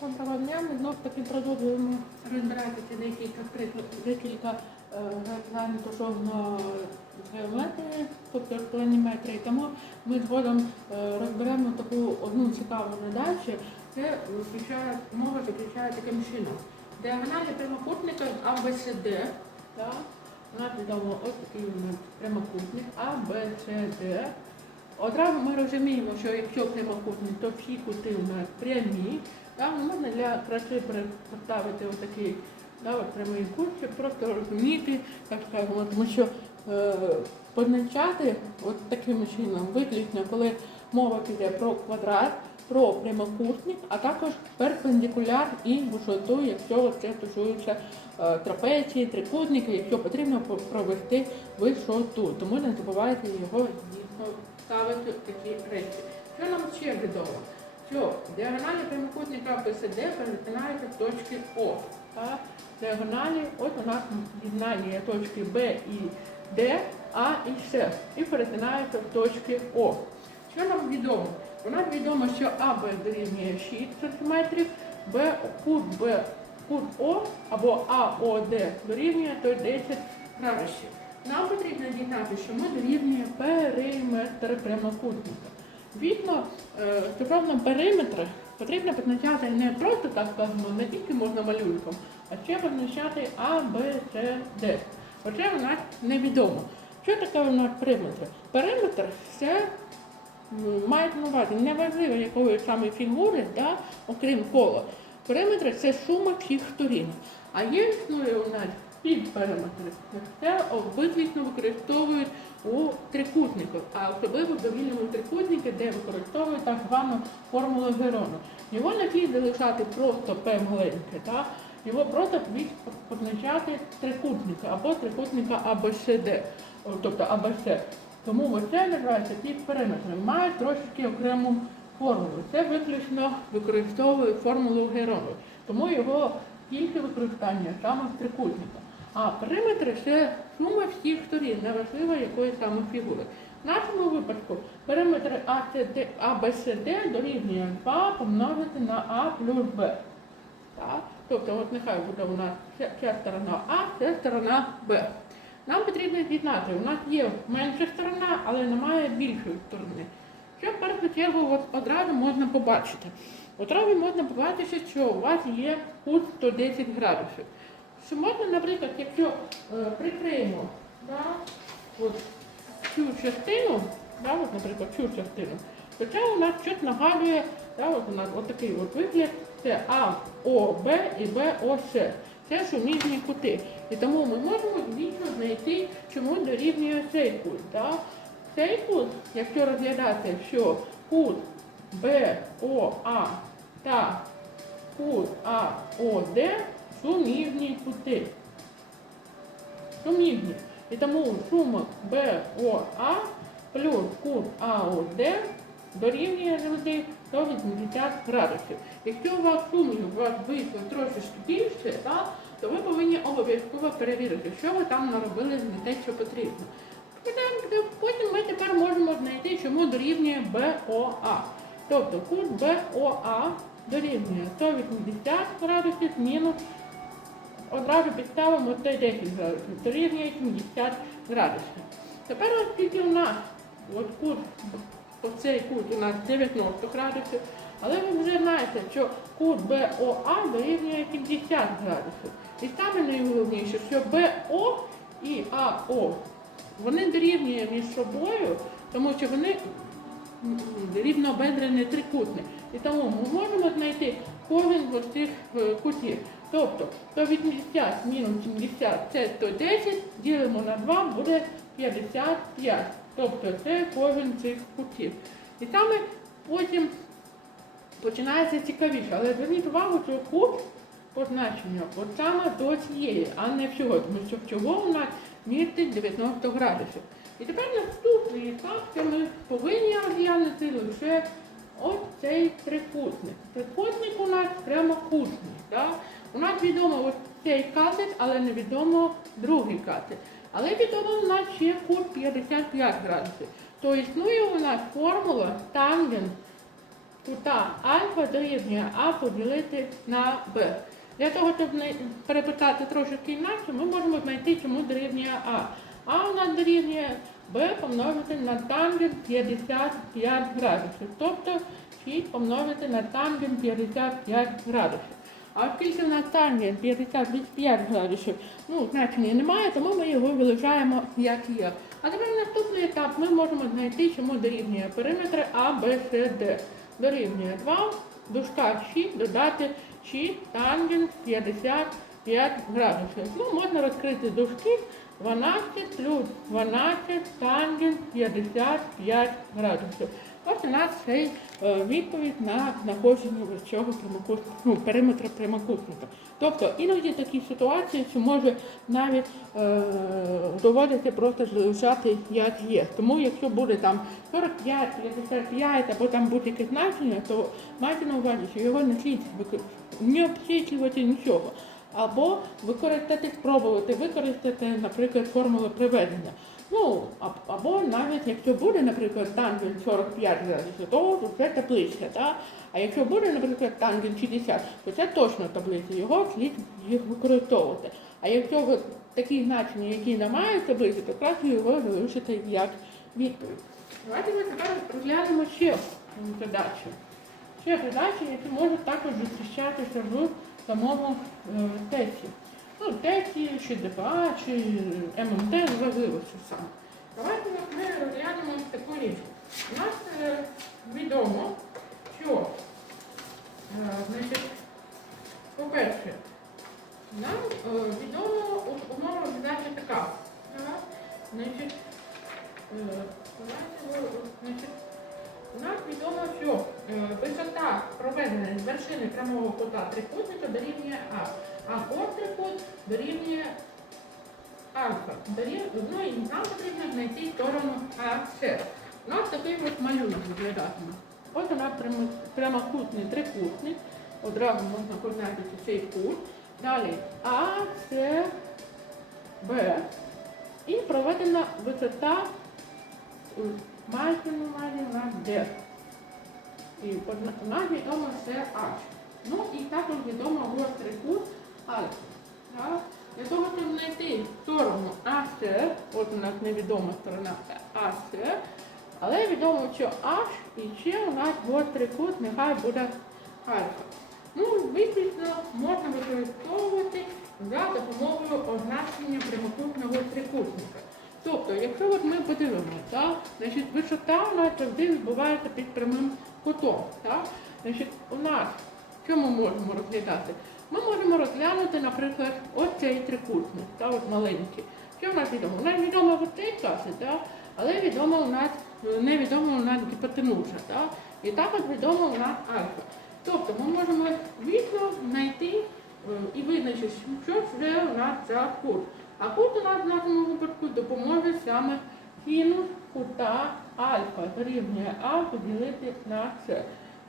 Доброго дня, ми знов таки продовжуємо розбирати декілька декілька е, глянь стосовно геометрії, тобто планіметрії. Тому ми згодом е, розберемо таку одну цікаву задачу, це включає, мова заключає таким чином. Діагоналі прямокутника з ABCD, так, у нас відомо ось такий у нас прямокутник ABCD. Одразу ми розуміємо, що якщо прямокутник, то всі кути у нас прямі. Там можна для краси поставити отакий да, от прямий кут, щоб просто розуміти, так скажемо, тому що е, позначати от таким чином виключно, коли мова піде про квадрат, про прямокутник, а також перпендикуляр і висоту, якщо це стосується е, трапеції, трикутника, якщо потрібно провести висоту. Тому не забувайте його дійсно ставити такі речі. Що нам ще відомо? Що діагоналі прямокутника ПСД перетинаються в точки О. Так? Діагоналі, от у нас з'єднання є точки Б і Д, А і С. І перетинаються в точки О. Що нам відомо? У нас відомо, що АБ дорівнює 6 см, Б, кут Б, кут О або АОД дорівнює то 10 градусів. Нам потрібно дізнати, що ми дорівнює периметр прямокутника. Е, стосовно периметра потрібно позначати не просто так скажемо, не тільки можна малюнком, а ще позначати А, Б, С, Д. Оце у нас невідомо. Що таке у нас периметр? Периметр це м, мають на увазі неважливо якої саме фігури, да, окрім кола. Периметр це сума всіх сторін. А є існує у нас підпериметр. Це виключно використовують у трикутниках, а особливо в довільному трикутнику, де використовують так звану формулу Герона. Його не слід залишати просто П маленьке, так? його просто слід позначати трикутника або трикутника АБСД, тобто АБС. Тому оце називається під периметром. Має трошки окрему формулу. Це виключно використовує формулу Герона. Тому його тільки використання саме в трикутника. А периметр це сума всіх сторін, неважливо якої саме фігури. В нашому випадку периметр ACD, ABCD дорівнює 2 помножити на А плюс Б. Тобто, от нехай буде у нас ця, сторона А, це сторона Б. Нам потрібно дізнати, у нас є менша сторона, але немає більшої сторони. Що в першу чергу одразу можна побачити? Одразу можна побачити, що у вас є кут 110 градусів. Що можна, наприклад, якщо е, прикриємо да, от, цю частину, да, от, наприклад, цю частину, то це у нас щось нагадує, да, от у от такий от вигляд, це А, О, Б і Б, О, С. Це суміжні кути. І тому ми можемо дійсно знайти, чому дорівнює цей кут. Да? Цей кут, якщо розглядати, що кут БОА та кут АОД суміжні кути. Суміжні. І тому сума БОА плюс кут АОД дорівнює завжди 180 градусів. Якщо у вас сумів у вас вийшло трошечки більше, то ви повинні обов'язково перевірити, що ви там наробили не те, що потрібно. Потім ми тепер можемо знайти, чому дорівнює БОА. Тобто кут БОА дорівнює 180 градусів мінус одразу підставимо це 10 градусів, дорівнює 70 градусів. Тепер оскільки у нас от кут, оцей кут у нас 90 градусів, але ви вже знаєте, що кут БОА дорівнює 70 градусів. І саме найголовніше, що БО і АО вони дорівнюють між собою, тому що вони м, рівнобедрений трикутник. І тому ми можемо знайти кожен з цих е, кутів. Тобто 180 мінус 70 це 110, ділимо на 2, буде 55. Тобто це кожен цих кутів. І саме потім починається цікавіше. Але зверніть увагу, що кут позначення от саме до цієї, а не всього, тому що всього у нас містить 90 градусів. І тепер наступний етап, ми повинні розглянути лише ось цей трикутник. Трикутник у нас прямокутний. Да? У нас відомо ось цей катет, але невідомо другий катет. Але відомо у нас ще кут 55 градусів. То існує у нас формула тангенс кута альфа дорівнює А поділити на Б. Для того, щоб перепитати трошки інакше, ми можемо знайти, чому дорівнює А. А у нас дорівнює Б помножити на тангенс 55 градусів. Тобто 6 помножити на тангенс 55 градусів. А оскільки в нас тангенс 55 градусів, ну, значення немає, тому ми його вилучаємо як є. А тепер наступний етап ми можемо знайти, чому дорівнює периметри А, Б, С, Д. Дорівнює 2, в дужках 6, додати 6, тангенс 55 градусів. Ну, можна розкрити дужки 12 плюс 12 тангенс 55 градусів. Ось у нас цей е, відповідь на знаходження цього ну, периметра прямокутника. Тобто іноді такі ситуації, що може навіть е, доводиться просто залишати як є. Тому якщо буде там 45, 55 або там будь-яке значення, то майте на увазі, що його не слід не обчислювати нічого. Або використати, спробувати використати, наприклад, формулу приведення. Ну, або навіть якщо буде, наприклад, тангенс 45 градусів, то вже таблиця, так? А якщо буде, наприклад, тангенс 60, то це точно таблиця, його слід їх використовувати. А якщо ви такі значення, які немає таблиці, то краще його залишити як відповідь. Давайте ми тепер розглянемо ще задачу. Ще задачі, які можуть також зустрічатися в самому е, тесті. Ну, тесті, чи ДПА, чи ММТ, важливо що саме. Давайте ми розглянемо таку річ. У нас е, альфа. Дорів- Ну і нам потрібно знайти сторону АС. У нас такий от малюнок виглядатиме. От нас прямокутний трикутник. Одразу можна позначити цей кут. Далі А, С, Б. І проведена висота майже на Д. І одна- відомо це H. Ну і також відомо гострий кут альфа. Для того, щоб знайти сторону АС, от у нас невідома сторона АС, але відомо, що H і ще у нас гострий кут, нехай буде альфа. Ну, виключно можна використовувати за допомогою означення прямокутного трикутника. Тобто, якщо от ми подивимося, значить висота у нас завжди відбувається під прямим кутом. Так? Значить, у нас що ми можемо розглядати? Ми можемо розглянути, наприклад, ось цей трикутник, так, от маленький. Що в нас відомо? У нас відомо ось цей класи, так? але відомо у нас, невідомо у нас гіпотенуза, так? і також відомо у нас альфа. Тобто ми можемо вічно знайти е, і визначити, що це у нас за кут. А кут у нас в нашому випадку допоможе саме синус кута альфа дорівнює А поділити на С.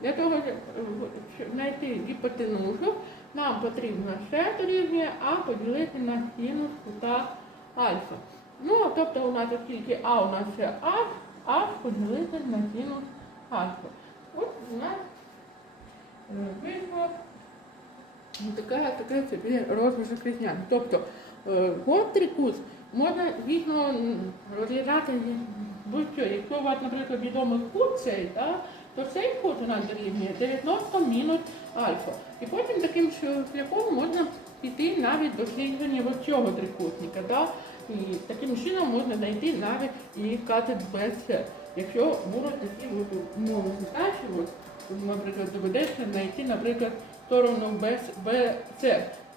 Для того, щоб е, знайти гіпотенузу, нам потрібно С дорівнює А поділити на синус кута альфа. Ну, тобто у нас оскільки А у нас це А, А поділити на синус альфа. От у нас е, вийшло таке собі розвиток різнян. Тобто е, гострий кут можна вічно розглядати будь-що. Якщо у вас, наприклад, відомий кут цей, да, то цей кут у нас дорівнює 90 мінус альфа. І потім таким шляхом можна піти навіть дослідження ось цього трикутника. Да? І таким чином можна знайти навіть і катет БС. Якщо будуть такі умови задачі, наприклад, доведеться знайти, наприклад, сторону БС.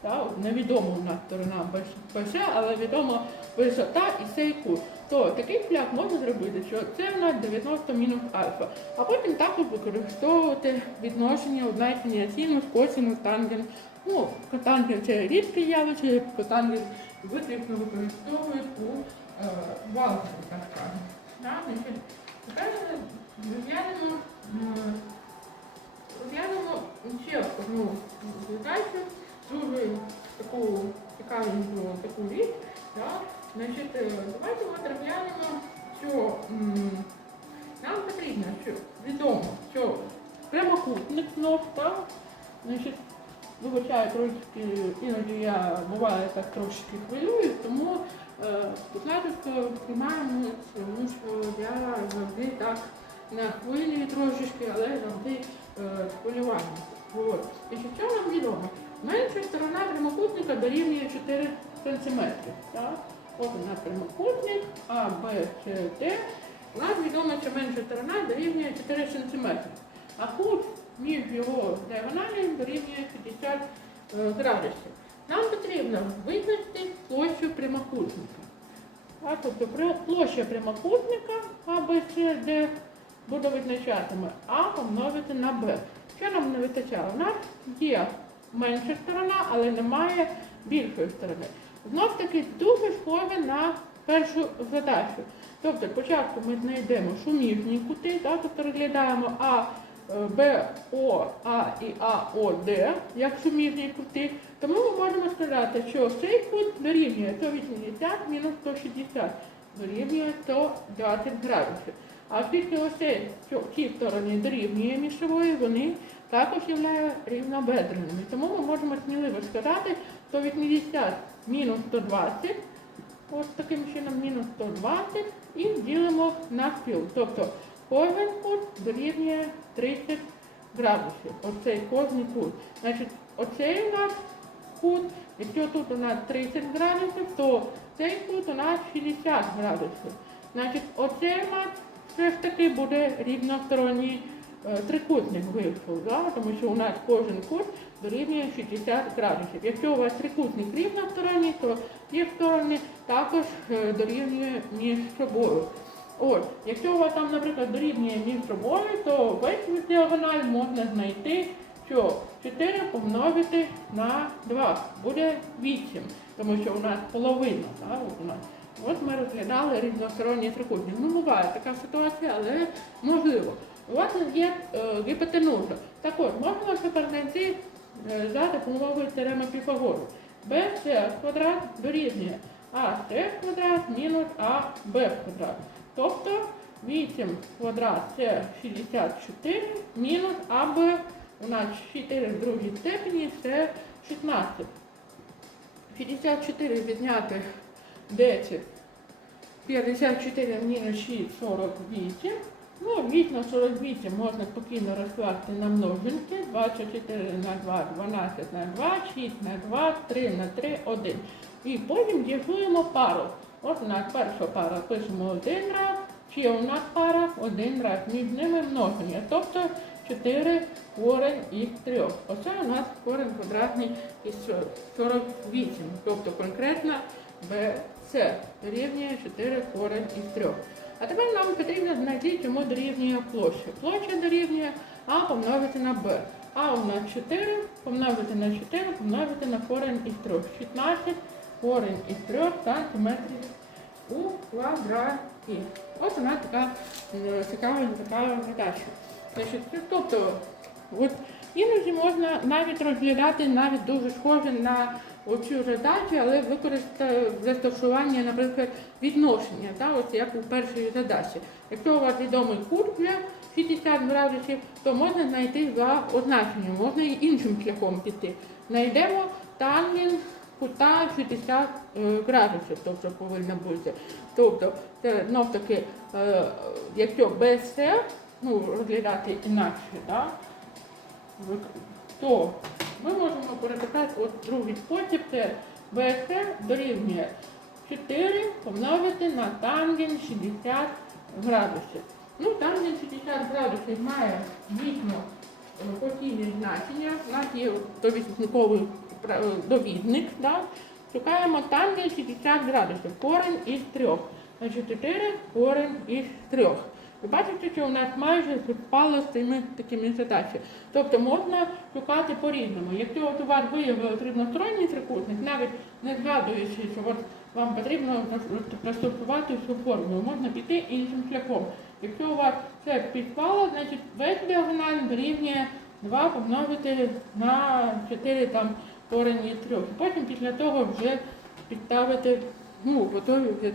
От невідома у нас сторона БС, але відома висота і цей кут. То такий шлях можна зробити, що це у нас 90 мінус альфа. А потім також використовувати відношення, значення синус, косинус, тангенс. Ну, котангенс це рідке явище, котангенс виключно використовують у е, валці, так скажемо. Тепер розглянемо е, ще одну задачу, дуже таку цікаву таку річ. Да? Значить, е, давайте ми розглянемо, що нам потрібно, що відомо, що прямокутник знов, так? Значить, вибачаю, трошки, іноді я буває так трошки хвилюю, тому е, спочатку приймаємо, тому що я завжди так на хвилі трошечки, але завжди е, хвилювання. І що нам відомо? Менша сторона прямокутника дорівнює 4 см. Так? У нас прямокутник, А, Б, С, Д. У нас відомо, що менша сторона дорівнює 4 см. А кут між його діагоналями дорівнює 50 е, градусів. Нам потрібно визначити площу прямокутника. А, тобто площа прямокутника А, Б, С, Д буде визначатиме А помножити на Б. Що нам не вистачало? У нас є менша сторона, але немає більшої сторони. Знов таки дуже схоже на першу задачу. Тобто спочатку ми знайдемо суміжні кути, так, тобто розглядаємо А, е, Б, О, А і А, О, Д як суміжні кути. Тому ми можемо сказати, що цей кут дорівнює 180 мінус 160, дорівнює 120 градусів. А оскільки ось ці сторони дорівнює між собою, вони також є рівнобедреними. Тому ми можемо сміливо сказати 180 мінус 120, ось таким чином мінус 120 і ділимо на пів. Тобто кожен кут дорівнює 30 градусів. Оцей кожний кут. Значить, оцей у нас кут, якщо тут у нас 30 градусів, то цей кут у нас 60 градусів. Значить, оцей у нас все ж таки буде рівносторонній е, трикутник вийшов, да? тому що у нас кожен кут дорівнює 60 градусів. Якщо у вас трикутник рівносторонній, то ті сторони також е, дорівнює між собою. От, якщо у вас там, наприклад, дорівнює між собою, то весь діагональ можна знайти, що 4 помножити на 2 буде 8, тому що у нас половина. Так, от у нас. От ми розглядали різносторонній трикутник. Ну, буває така ситуація, але можливо. У вас є е, гіпотенуза. Так от, можна тепер за допомогою теореми Піфагору. bc квадрат дорівнює АС квадрат мінус АБ квадрат. Тобто 8 квадрат це 64 мінус АБ у нас 4 в другій степені це 16. 54 відняти 10. 54 мінус 6, 48. Ну, вічно 48 можна спокійно розкласти на множинки. 24 на 2, 12 на 2, 6 на 2, 3 на 3, 1. І потім діжуємо пару. От у нас перша пара пишемо один раз, ще у нас пара один раз. Між ними множення. Тобто 4 корень із 3. Оце у нас корень квадратний із 48. Тобто конкретно BC дорівнює 4 корень із 3. А тепер нам потрібно знайти, чому дорівнює площа. Площа дорівнює А помножити на Б. А у нас 4 помножити на 4 помножити на корень із 3. 16 корень із 3 сантиметрів у квадраті. Ось у нас така цікава така задача. Значить, тобто, от іноді можна навіть розглядати навіть дуже схоже на оцю задачу, але використати застосування, наприклад, відношення, та, ось як у першій задачі. Якщо у вас відомий кут вже 60 градусів, то можна знайти за означенням, можна і іншим шляхом піти. Знайдемо тангенс кута 60 е, градусів, тобто повинно бути. Тобто, це знов таки, е, якщо без це, ну, розглядати інакше, да, то ми можемо переписати от другий спосіб, це BC дорівнює 4 помножити на тангенс 60 градусів. Ну, тангенс 60 градусів має дійсно е, постійне значення. У нас є довідниковий е, довідник. Да? Шукаємо тангенс 60 градусів, корень із 3. Значить 4 корень із 3. Ви бачите, що у нас майже співпало з цими такими задачами. Тобто можна шукати по-різному. Якщо от у вас виявили рівносторонній трикутник, навіть не згадуючи, що от вам потрібно пристосувати всю формулу, можна піти іншим шляхом. Якщо у вас це співпало, значить весь діагональ дорівнює 2 помножити на 4 там корень із 3. Потім після того вже підставити ну, готові вже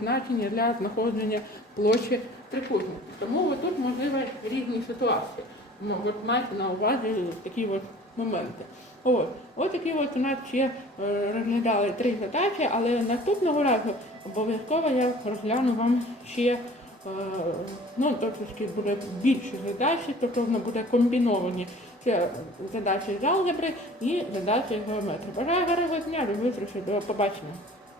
для знаходження площі трикутника. Тому тут можливі різні ситуації. ну, от майте на увазі такі от моменти. От, от такі от у нас ще е, розглядали три задачі, але наступного разу обов'язково я розгляну вам ще е, ну, трошки буде більше задачі, тобто буде комбіновані. Це задачі з алгебри і задачі з геометрії. Бажаю гарного дня, зустрічі, до побачення.